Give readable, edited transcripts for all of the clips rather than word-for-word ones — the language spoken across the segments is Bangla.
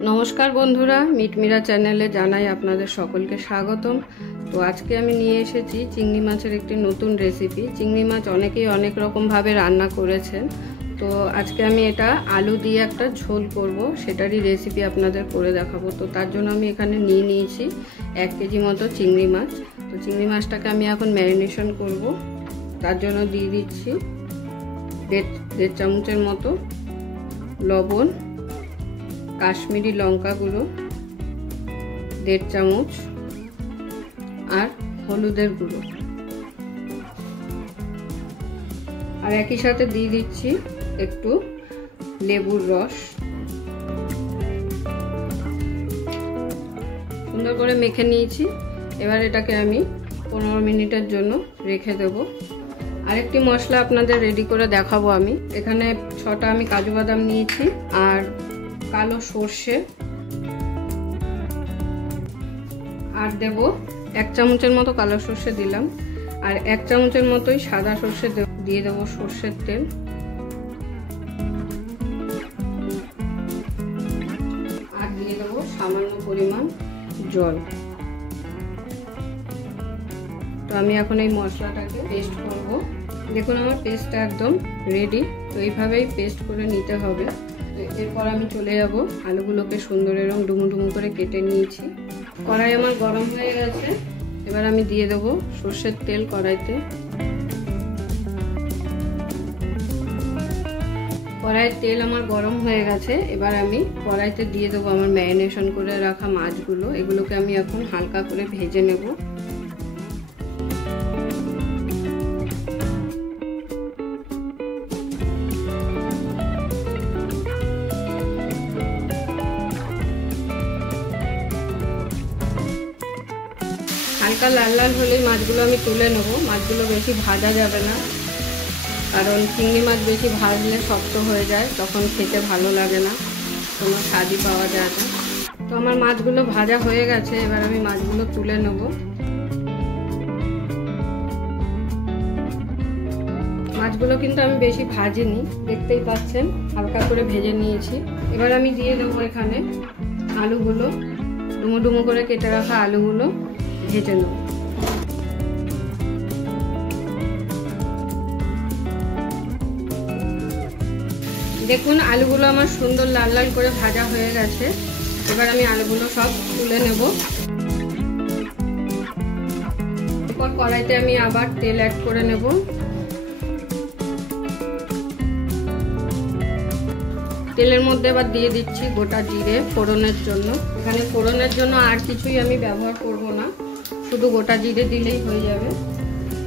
नमस्कार बंधुरा मिटमिरा चैनेले जानाई आपनादेर सकलके स्वागतम। तो आज के आमी निये एसेछि चिंगड़ी माछेर एकटी नतून रेसिपि। चिंगड़ी माछ अनेकेई अनेक रकम भावे रान्ना करेछेन, तो आज के आमी एटा आलू दिये एकटा झोल करब, सेटारই रेसिपि आपनादेर करे देखाबो। तो तार जोन्नो आमी एखाने निये निয়েছি 1 केजी मतो चिंगड़ी माछ। तो चिंगड़ी माछटाके आमी एखन मैरिनेशन करब। तार जोन्नो दिये दिচ্ছি 1.5 চামচের मतो लवण, काश्मीरी लंका गुड़ो 1.5 চামচ और हलुदेर गुड़ो और एक ही साथे दिए दिচ্ছি एकटू लेबुर रस। सुंदर करे मेखे निয়েছি। এবার এটাকে আমি 15 মিনিটের জন্য রেখে দেব। আরেকটি মশলা আপনাদের রেডি করে দেখাবো আমি। এখানে 6টা আমি কাজু বাদাম নিয়েছি আর কালো সরষে আর দেব 1 চামচের মতো কালো সরষে দিলাম আর 1 চামচের মতোই সাদা সরষে দিয়ে দেব সরষের তেল আর দিয়ে দেব সামান্য পরিমাণ জল। তো আমি এখন এই মশলাটাকে পেস্ট করব। দেখুন আমার পেস্টটা একদম রেডি। তো এইভাবেই পেস্ট করে নিতে হবে। এরপর আমি চলে যাব আলুগুলোকে সুন্দর এরকম ডুমু ডুমু করে কেটে নিয়েছি। কড়াই আমার গরম হয়ে গেছে। এবার আমি দিয়ে দেব সরষের তেল কড়াইতে। কড়াইয়ের তেল আমার গরম হয়ে গেছে। এবার আমি কড়াইতে দিয়ে দেবো আমার ম্যারিনেশন করে রাখা মাছগুলো। এগুলোকে আমি এখন হালকা করে ভেজে নেব। হালকা লাল লাল হলে মাছগুলো আমি তুলে নেব। মাছগুলো বেশি ভাজা যাবে না, কারণ চিংড়ি মাছ বেশি ভাজলে শক্ত হয়ে যায়, তখন খেতে ভালো লাগে না, কোনো স্বাদই পাওয়া যায় না। তো আমার মাছগুলো ভাজা হয়ে গেছে। এবার আমি মাছগুলো তুলে নেব। মাছগুলো কিন্তু আমি বেশি ভাজিনি, দেখতেই পাচ্ছেন হালকা করে ভেজে নিয়েছি। এবার আমি দিয়ে দেবো এখানে আলুগুলো, ডুমো ডুমো করে কেটে রাখা আলুগুলো ভেজে নেব। দেখুন আলুগুলো আমার সুন্দর লাল লাল করে ভাজা হয়ে গেছে। এবার আমি আলুগুলো সব তুলে নেব। এরপর কড়াইতে আমি আবার তেল অ্যাড করে নেব। তেলের মধ্যে এবার দিয়ে দিচ্ছি গোটা জিরে ফোড়নের জন্য। এখানে ফোড়নের জন্য আর কিছুই আমি ব্যবহার করব না, শুধু গোটা জিরে দিলেই হয়ে যাবে।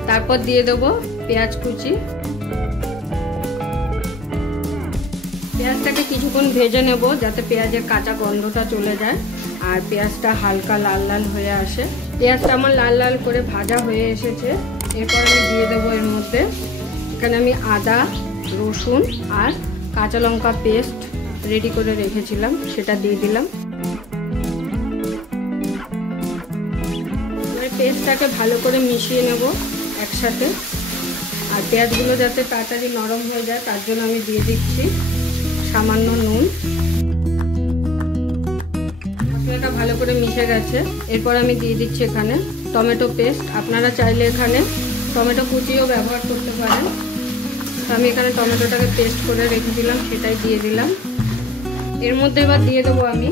তারপর দিয়ে দেব পেঁয়াজ কুচি। পেঁয়াজটাকে কিছুক্ষণ ভেজে নেব যাতে পেঁয়াজের কাঁচা গন্ধটা চলে যায় আর পেঁয়াজটা হালকা লাল লাল হয়ে আসে। পেঁয়াজটা আমার লাল লাল করে ভাজা হয়ে এসেছে। এরপর আমি দিয়ে দেবো এর মধ্যে, এখানে আমি আদা রসুন আর কাঁচা লঙ্কা পেস্ট রেডি করে রেখেছিলাম, সেটা দিয়ে দিলাম। পেস্টটাকে ভালো করে মিশিয়ে নেব একসাথে। আর পেঁয়াজগুলো যাতে তাড়াতাড়ি নরম হয়ে যায় তার জন্য আমি দিয়ে দিচ্ছি সামান্য নুন। মশলাটা ভালো করে মিশে গেছে। এরপর আমি দিয়ে দিচ্ছি এখানে টমেটো পেস্ট। আপনারা চাইলে এখানে টমেটো কুচিও ব্যবহার করতে পারেন। তো আমি এখানে টমেটোটাকে পেস্ট করে রেখেছিলাম, সেটাই দিয়ে দিলাম। এর মধ্যে এবার দিয়ে দেবো আমি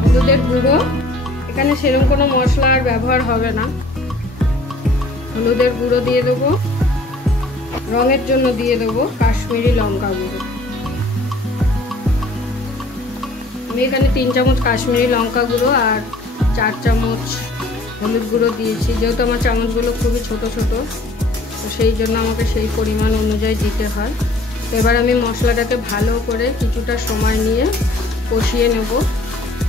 হলুদের গুঁড়ো। এখানে সেরকম কোনো মশলা আর ব্যবহার হবে না। হলুদের গুঁড়ো দিয়ে দেবো। রঙের জন্য দিয়ে দেবো কাশ্মীরি লঙ্কা গুঁড়ো। আমি এখানে 3 চামচ কাশ্মীরি লঙ্কা গুঁড়ো আর 4 চামচ হলুদ গুঁড়ো দিয়েছি। যেহেতু আমার চামচগুলো খুবই ছোট ছোট, তো সেই জন্য আমাকে সেই পরিমাণ অনুযায়ী দিতে হয়। তো এবার আমি মশলাটাকে ভালো করে কিছুটা সময় নিয়ে কষিয়ে নেব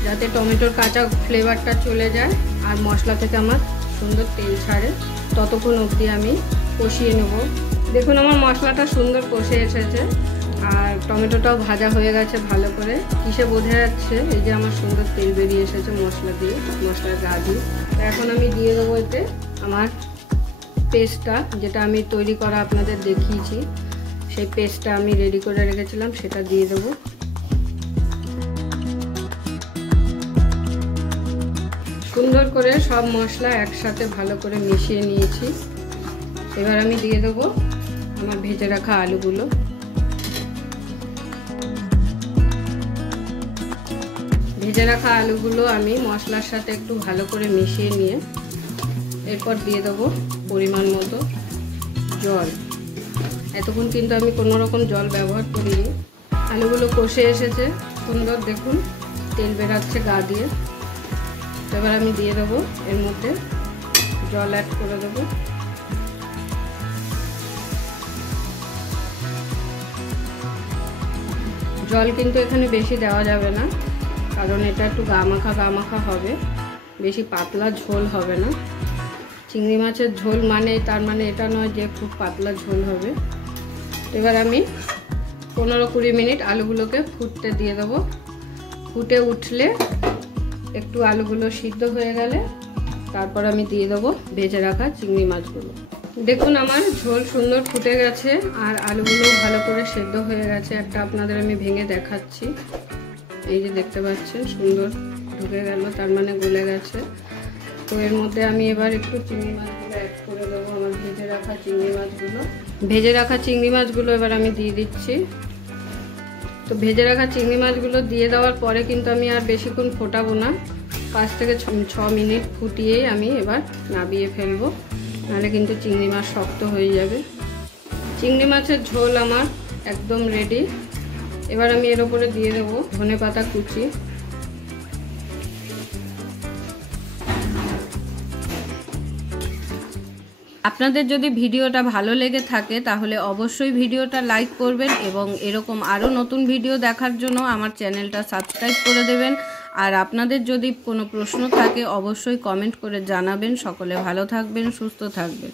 যাতে টমেটোর কাঁচা ফ্লেভারটা চলে যায় আর মশলা থেকে আমার সুন্দর তেল ছাড়ে। ততক্ষণ অবধি আমি কষিয়ে নেব। দেখুন আমার মশলাটা সুন্দর কষে এসেছে আর টমেটোটাও ভাজা হয়ে গেছে ভালো করে। কিসে বোঝা যাচ্ছে? এই যে আমার সুন্দর তেল বেরিয়ে এসেছে মশলা দিয়ে, মশলার গা দিয়ে। এখন আমি দিয়ে দেবো এতে আমার পেস্টটা, যেটা আমি তৈরি করা আপনাদের দেখিয়েছি। সেই পেস্টটা আমি রেডি করে রেখেছিলাম, সেটা দিয়ে দেবো। সুন্দর করে সব মশলা একসাথে ভালো করে মিশিয়ে নিয়েছি। এবার আমি দিয়ে দেবো আমার ভেজে রাখা আলুগুলো। ভেজে রাখা আলুগুলো আমি মশলার সাথে একটু ভালো করে মিশিয়ে নিয়ে এরপর দিয়ে দেবো পরিমাণ মতো জল। এতক্ষণ কিন্তু আমি কোনো রকম জল ব্যবহার করিনি। আলুগুলো কষে এসেছে সুন্দর, দেখুন তেল বেরাচ্ছে গা দিয়ে। এবার আমি দিয়ে দেবো এর মধ্যে জল অ্যাড করে দেবো। জল কিন্তু এখানে বেশি দেওয়া যাবে না, কারণ এটা একটু গামাখা হবে, বেশি পাতলা ঝোল হবে না। চিংড়ি মাছের ঝোল মানে তার মানে এটা নয় যে খুব পাতলা ঝোল হবে। এবার আমি 15-20 মিনিট আলুগুলোকে ফুটতে দিয়ে দেবো। ফুটে উঠলে একটু আলুগুলো সিদ্ধ হয়ে গেলে তারপর আমি দিয়ে দেবো ভেজে রাখা চিংড়ি মাছগুলো। দেখুন আমার ঝোল সুন্দর ফুটে গেছে আর আলুগুলো ভালো করে সেদ্ধ হয়ে গেছে। একটা আপনাদের আমি ভেঙে দেখাচ্ছি। এই যে দেখতে পাচ্ছেন সুন্দর ঢুকে গেল, তার মানে গলে গেছে। তো এর মধ্যে আমি এবার একটু চিংড়ি মাছগুলো অ্যাড করে দেবো, আমার ভেজে রাখা চিংড়ি মাছগুলো। ভেজে রাখা চিংড়ি মাছগুলো এবার আমি দিয়ে দিচ্ছি। তো ভেজে রাখা চিংড়ি মাছগুলো দিয়ে দেওয়ার পরে কিন্তু আমি আর বেশিক্ষণ ফোটাবো না, 5 থেকে 6 মিনিট ফুটিয়েই আমি এবার নামিয়ে ফেলবো, নাহলে কিন্তু চিংড়ি মাছ শক্ত হয়ে যাবে। চিংড়ি মাছের ঝোল আমার একদম রেডি। এবার আমি এর উপরে দিয়ে দেবো ধনেপাতা কুচি। আপনাদের যদি ভিডিওটা ভালো লেগে থাকে তাহলে অবশ্যই ভিডিওটা লাইক করবেন এবং এরকম আরও নতুন ভিডিও দেখার জন্য আমার চ্যানেলটা সাবস্ক্রাইব করে দেবেন। আর আপনাদের যদি কোনো প্রশ্ন থাকে অবশ্যই কমেন্ট করে জানাবেন। সকলে ভালো থাকবেন, সুস্থ থাকবেন।